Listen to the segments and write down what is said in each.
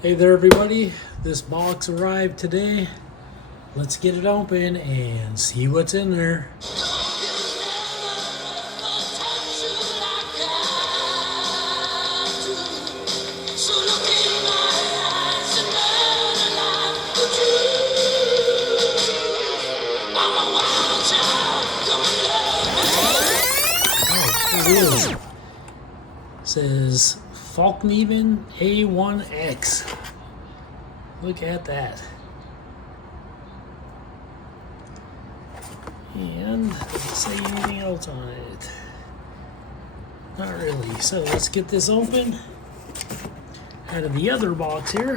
Hey there everybody, this box arrived today. Let's get it open and see what's in there. Oh, here it is. It says Fallkniven A1X. Look at that. And does it say anything else on it? Not really. So let's get this open out of the other box here.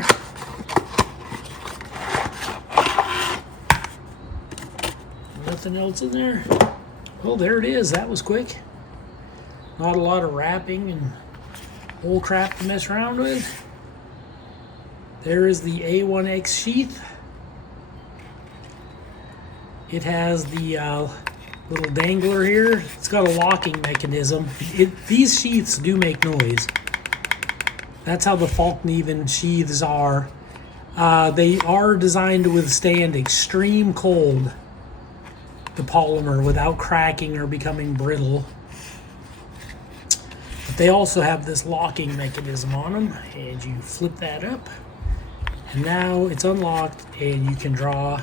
Nothing else in there. Oh, there it is. That was quick. Not a lot of wrapping and old crap to mess around with. There is the A1X sheath. It has the little dangler here. It's got a locking mechanism. These sheaths do make noise. That's how the Fallkniven sheaths are. They are designed to withstand extreme cold, the polymer, without cracking or becoming brittle. But they also have this locking mechanism on them, and you flip that up. And now it's unlocked and you can draw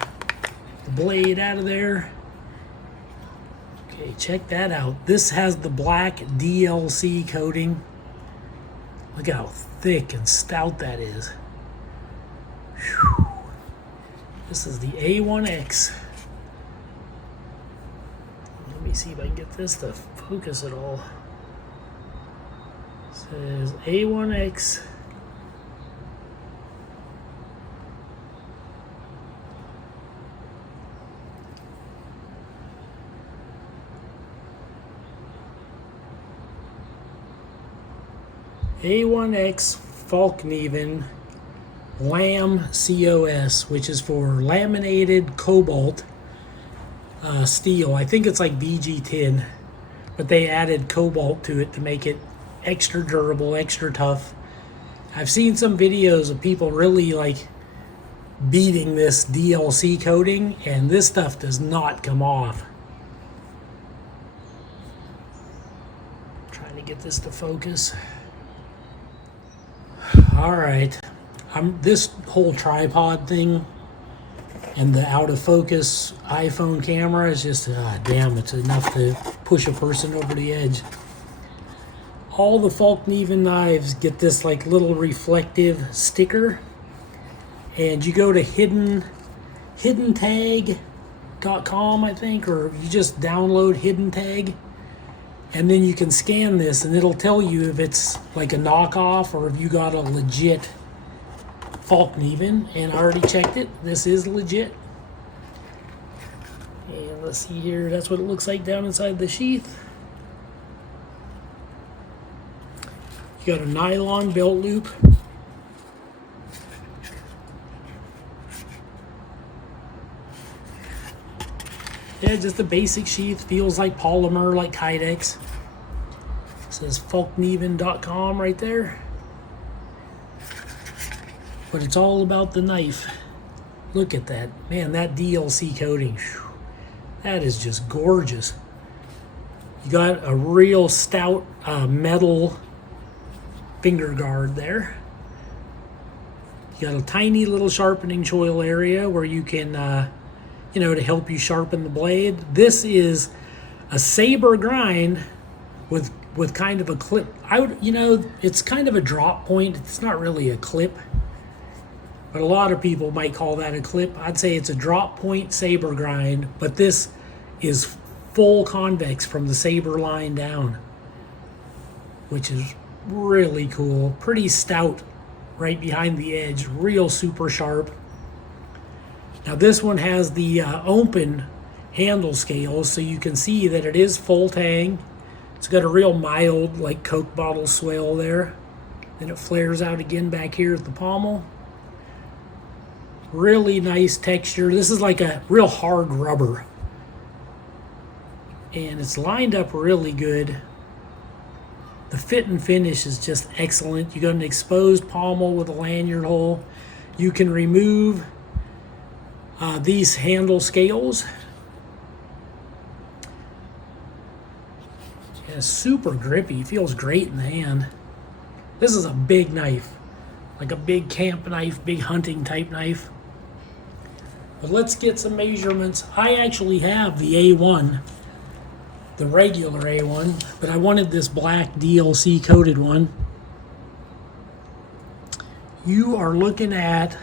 the blade out of there. Okay, check that out. This has the black DLC coating. Look how thick and stout that is. Whew. This is the A1X. Let me see if I can get this to focus at all. It says A1X. A1X Fallkniven COS, which is for Laminated Cobalt Steel. I think it's like VG10, but they added cobalt to it to make it extra durable, extra tough. I've seen some videos of people really like beating this DLC coating, and this stuff does not come off. I'm trying to get this to focus. All right, this whole tripod thing and the out of focus iPhone camera is just, damn, it's enough to push a person over the edge. All the Fallkniven knives get this like little reflective sticker, and you go to hiddentag.com, I think, or you just download Hidden Tag. And then you can scan this and it'll tell you if it's like a knockoff or if you got a legit Fallkniven. And I already checked it. This is legit. And let's see here. That's what it looks like down inside the sheath. You got a nylon belt loop. Yeah, just a basic sheath. Feels like polymer, like Kydex. It says Fallkniven.com right there. But it's all about the knife. Look at that. Man, that DLC coating. Whew, that is just gorgeous. You got a real stout metal finger guard there. You got a tiny little sharpening choil area where you can to help you sharpen the blade. This is a Sabre grind with kind of a clip. It's kind of a drop point. It's not really a clip, but a lot of people might call that a clip. I'd say it's a drop point Sabre grind, but this is full convex from the Sabre line down, which is really cool. Pretty stout right behind the edge, real super sharp. Now this one has the open handle scales, so you can see that it is Full-Tang. It's got a real mild, like Coke bottle swell there. Then it flares out again back here at the pommel. Really nice texture. This is like a real hard rubber. And it's lined up really good. The fit and finish is just excellent. You got an exposed pommel with a lanyard hole. You can remove these handle scales. Yeah, super grippy. Feels great in the hand. This is a big knife, like a big camp knife, big hunting type knife. But let's get some measurements. I actually have the A1, the regular A1, but I wanted this black DLC coated one. You are looking at,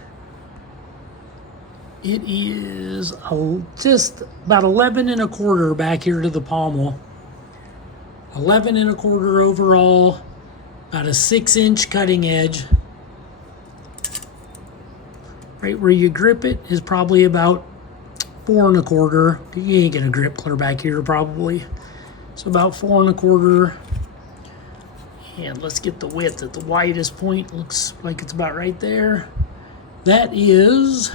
it is just about 11 1/4 back here to the pommel. 11 1/4 overall, about a 6-inch cutting edge. Right where you grip it is probably about 4 1/4. You ain't gonna grip clear back here probably. So about 4 1/4. And let's get the width at the widest point. Looks like it's about right there. That is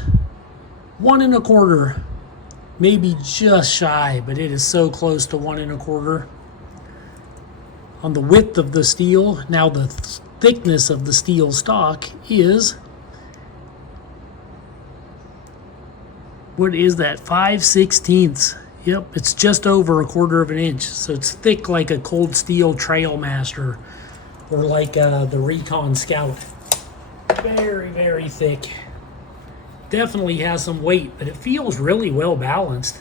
1 1/4. Maybe just shy, but it is so close to 1 1/4. On the width of the steel, now the thickness of the steel stock is, what is that, 5/16? Yep, it's just over 1/4 inch. So it's thick like a cold steel Trailmaster or like the Recon Scout. Very, very thick. Definitely has some weight, but it feels really well balanced.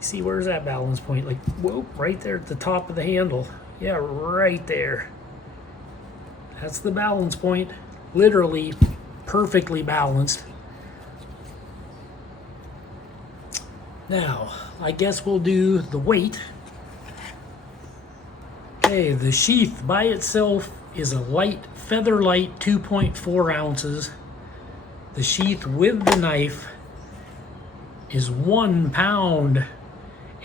See, where's that balance point? Like, whoa, right there at the top of the handle. Yeah, right there. That's the balance point. Literally perfectly balanced. Now, I guess we'll do the weight. Okay, the sheath by itself is a light, feather light 2.4 ounces. The sheath with the knife is 1 pound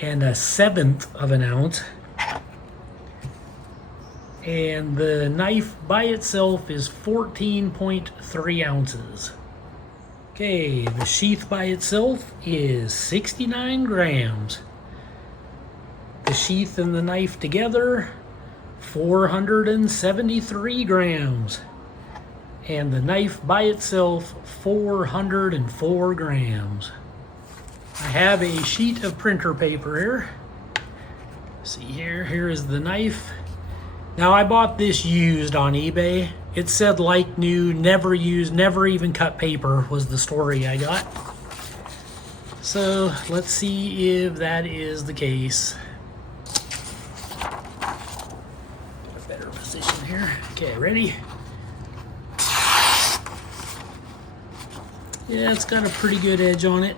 and a 1/7 of an ounce. And the knife by itself is 14.3 ounces. Okay, the sheath by itself is 69 grams. The sheath and the knife together, 473 grams. And the knife by itself, 404 grams. I have a sheet of printer paper here. See here, here is the knife. Now I bought this used on eBay. It said like new, never used, never even cut paper was the story I got. So let's see if that is the case. Get a better position here. Okay, ready? Yeah, it's got a pretty good edge on it.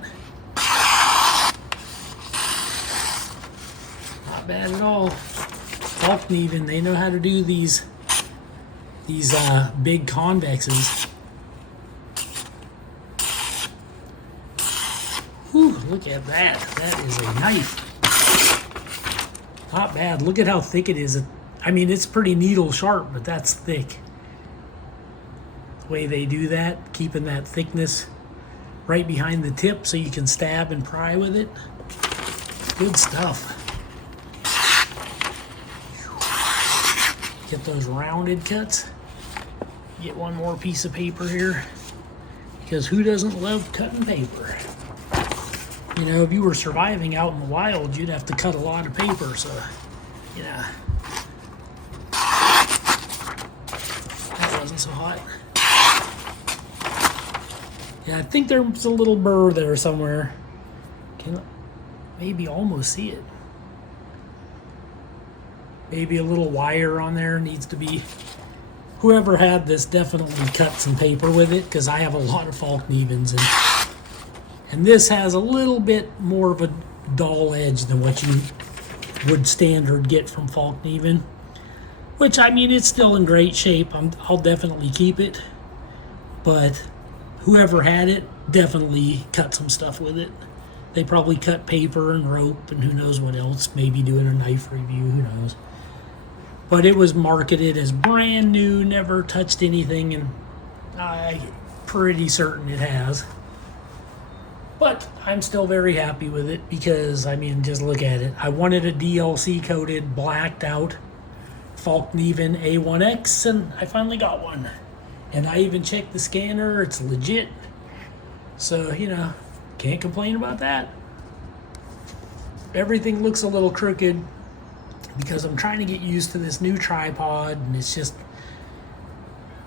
Not bad at all. Fallkniven, they know how to do these big convexes. Whew, look at that. That is a knife. Not bad. Look at how thick it is. I mean, it's pretty needle sharp, but that's thick. The way they do that, keeping that thickness right behind the tip so you can stab and pry with it. Good stuff. Get those rounded cuts. Get one more piece of paper here, because who doesn't love cutting paper? You know, if you were surviving out in the wild, you'd have to cut a lot of paper, so yeah. That wasn't so hot. Yeah, I think there's a little burr there somewhere. Can maybe almost see it. Maybe a little wire on there needs to be. Whoever had this definitely cut some paper with it, because I have a lot of Fallknivens, and this has a little bit more of a dull edge than what you would standard get from Fallkniven. Which, I mean, it's still in great shape. I'll definitely keep it, but whoever had it definitely cut some stuff with it. They probably cut paper and rope and who knows what else. Maybe doing a knife review, who knows. But it was marketed as brand new, never touched anything, and I'm pretty certain it has. But I'm still very happy with it because, I mean, just look at it. I wanted a DLC coated, blacked out Fallkniven A1X, and I finally got one. And I even checked the scanner, it's legit. So, you know, can't complain about that. Everything looks a little crooked because I'm trying to get used to this new tripod, and it's just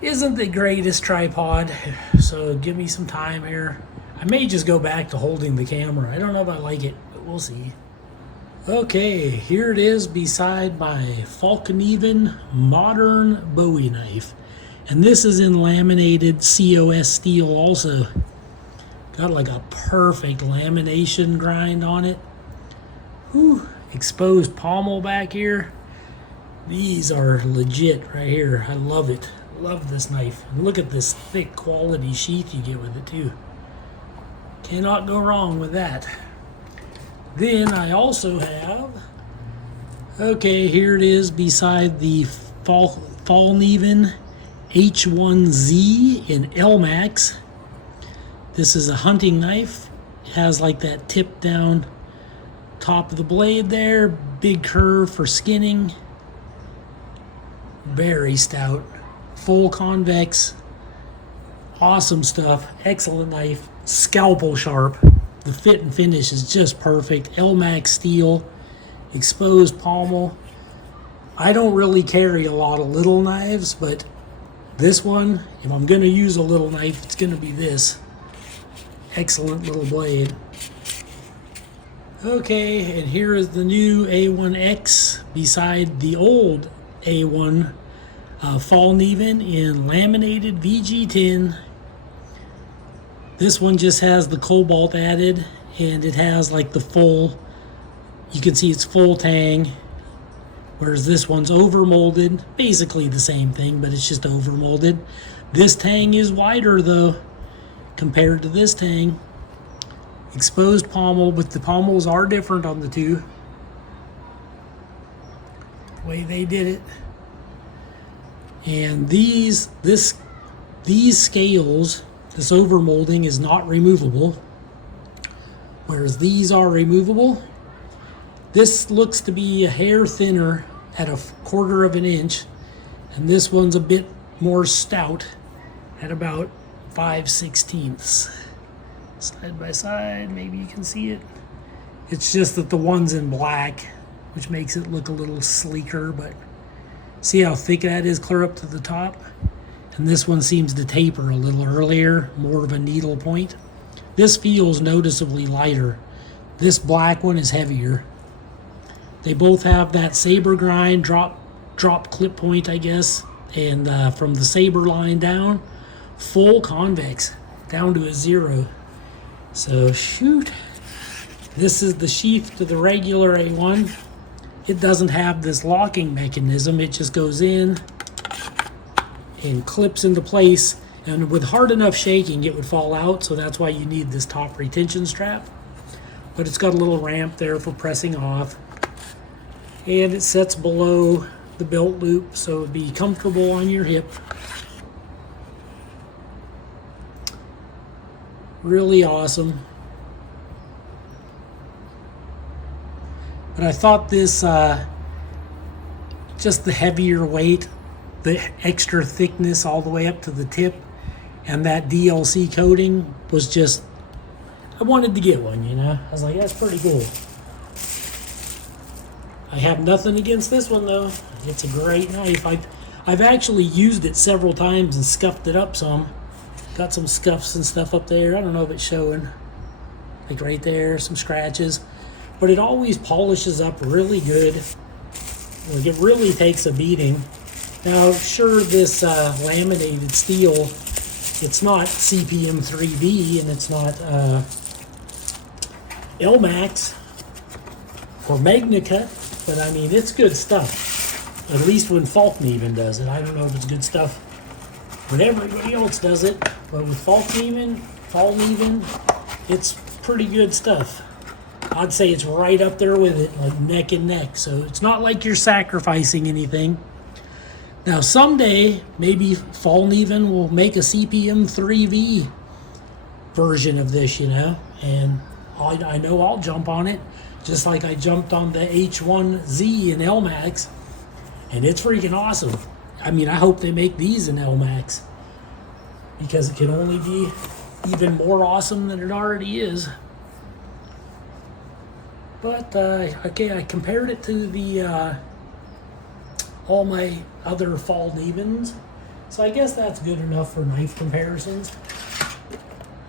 isn't the greatest tripod. So give me some time here. I may just go back to holding the camera. I don't know if I like it, but we'll see. Okay, here it is beside my Fallkniven modern Bowie knife. And this is in laminated COS steel also. Got like a perfect lamination grind on it. Whew, exposed pommel back here. These are legit right here. I love it. Love this knife. And look at this thick quality sheath you get with it too. Cannot go wrong with that. Then I also have, okay, here it is beside the Fallkniven H1Z in LMAX. This is a hunting knife. It has like that tip down top of the blade there, big curve for skinning. Very stout, full convex, awesome stuff, excellent knife, scalpel sharp. The fit and finish is just perfect. LMAX steel, exposed pommel. I don't really carry a lot of little knives, but this one, if I'm going to use a little knife, it's going to be this. Excellent little blade. Okay, and here is the new A1X beside the old A1 Fallkniven in laminated VG10. This one just has the cobalt added, and it has like the full, you can see it's Full-Tang, whereas this one's over molded. Basically the same thing, but it's just over molded. This tang is wider though compared to this tang. Exposed pommel, but the pommels are different on the two. The way they did it. And these scales, this over molding is not removable, whereas these are removable. This looks to be a hair thinner at 1/4 of an inch, and this one's a bit more stout at about 5/16. Side by side, maybe you can see it. It's just that the one's in black, which makes it look a little sleeker, but see how thick that is clear up to the top? And this one seems to taper a little earlier, more of a needle point. This feels noticeably lighter. This black one is heavier. They both have that Sabre grind, drop clip point, I guess, and from the Sabre line down, full convex, down to a 0. So shoot, this is the sheath to the regular A1. It doesn't have this locking mechanism. It just goes in and clips into place, and with hard enough shaking it would fall out, so that's why you need this top retention strap. But it's got a little ramp there for pressing off, and it sets below the belt loop so it'd be comfortable on your hip. Really awesome. But I thought this, just the heavier weight, the extra thickness all the way up to the tip, and that DLC coating was just, I wanted to get one, you know. I was like, that's pretty cool. I have nothing against this one though. It's a great knife. I've actually used it several times and scuffed it up some. Got some scuffs and stuff up there. I don't know if it's showing. Like right there, some scratches. But it always polishes up really good. Like it really takes a beating. Now, sure, this laminated steel, it's not CPM 3B and it's not LMAX or Magnacut, but I mean, it's good stuff. At least when Fallkniven does it. I don't know if it's good stuff when everybody else does it, but with Fallkniven, it's pretty good stuff. I'd say it's right up there with it, like neck and neck. So it's not like you're sacrificing anything. Now someday, maybe Fallkniven will make a CPM 3V version of this, you know, and I know I'll jump on it, just like I jumped on the H1Z in LMAX. And it's freaking awesome. I mean, I hope they make these in LMAX, because it can only be even more awesome than it already is. But, okay, I compared it to the, all my other Fallknivens. So I guess that's good enough for knife comparisons.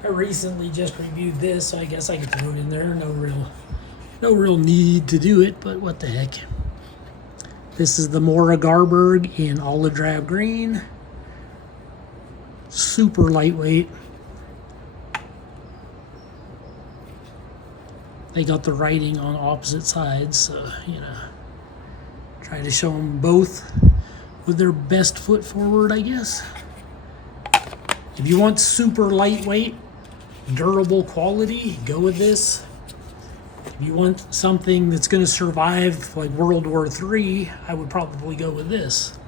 I recently just reviewed this, so I guess I could throw it in there. No real need to do it, but what the heck. This is the Mora Garberg in olive drab green. Super lightweight. They got the writing on opposite sides, so, you know, try to show them both with their best foot forward, I guess. If you want super lightweight, durable quality, go with this. If you want something that's going to survive like World War III, I would probably go with this.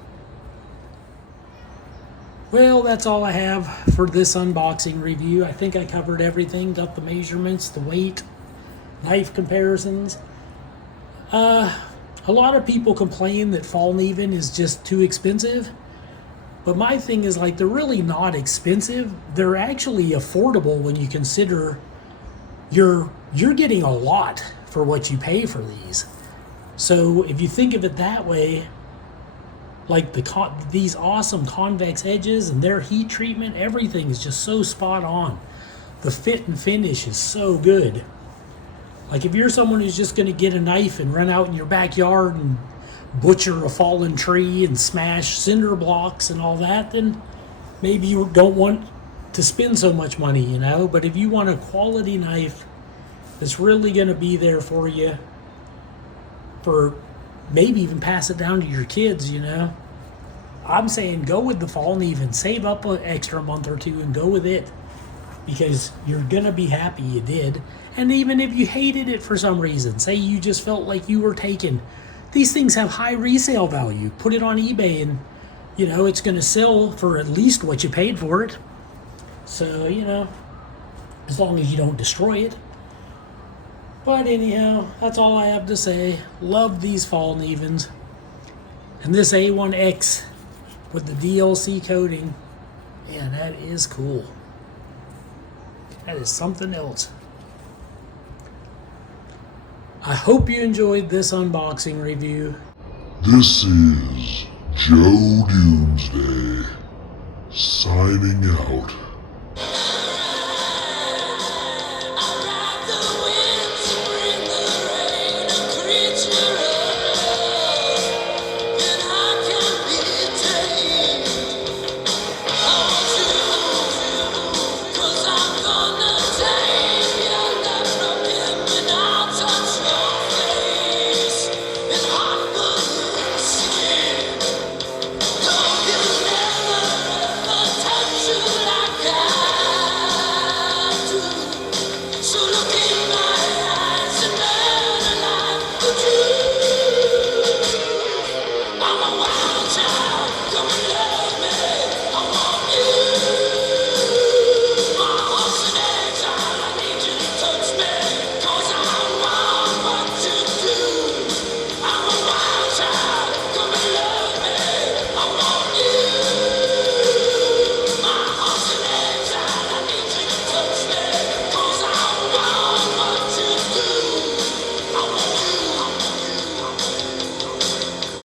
Well, that's all I have for this unboxing review. I think I covered everything, got the measurements, the weight, knife comparisons. A lot of people complain that Fallkniven is just too expensive, but my thing is, like, they're really not expensive. They're actually affordable when you consider you're getting a lot for what you pay for these. So if you think of it that way, like these awesome convex edges and their heat treatment, everything is just so spot on. The fit and finish is so good. Like, if you're someone who's just going to get a knife and run out in your backyard and butcher a fallen tree and smash cinder blocks and all that, then maybe you don't want to spend so much money, you know. But if you want a quality knife that's really going to be there for you, for maybe even pass it down to your kids, you know, I'm saying go with the Fallkniven. Save up an extra month or two and go with it, because you're going to be happy you did. And even if you hated it for some reason, say you just felt like you were taken, these things have high resale value. Put it on eBay and, you know, it's going to sell for at least what you paid for it. So, you know, as long as you don't destroy it. But anyhow, that's all I have to say. Love these Fallknivens. And this A1X with the DLC coating, yeah, that is cool. That is something else. I hope you enjoyed this unboxing review. This is Joe Doomsday, signing out.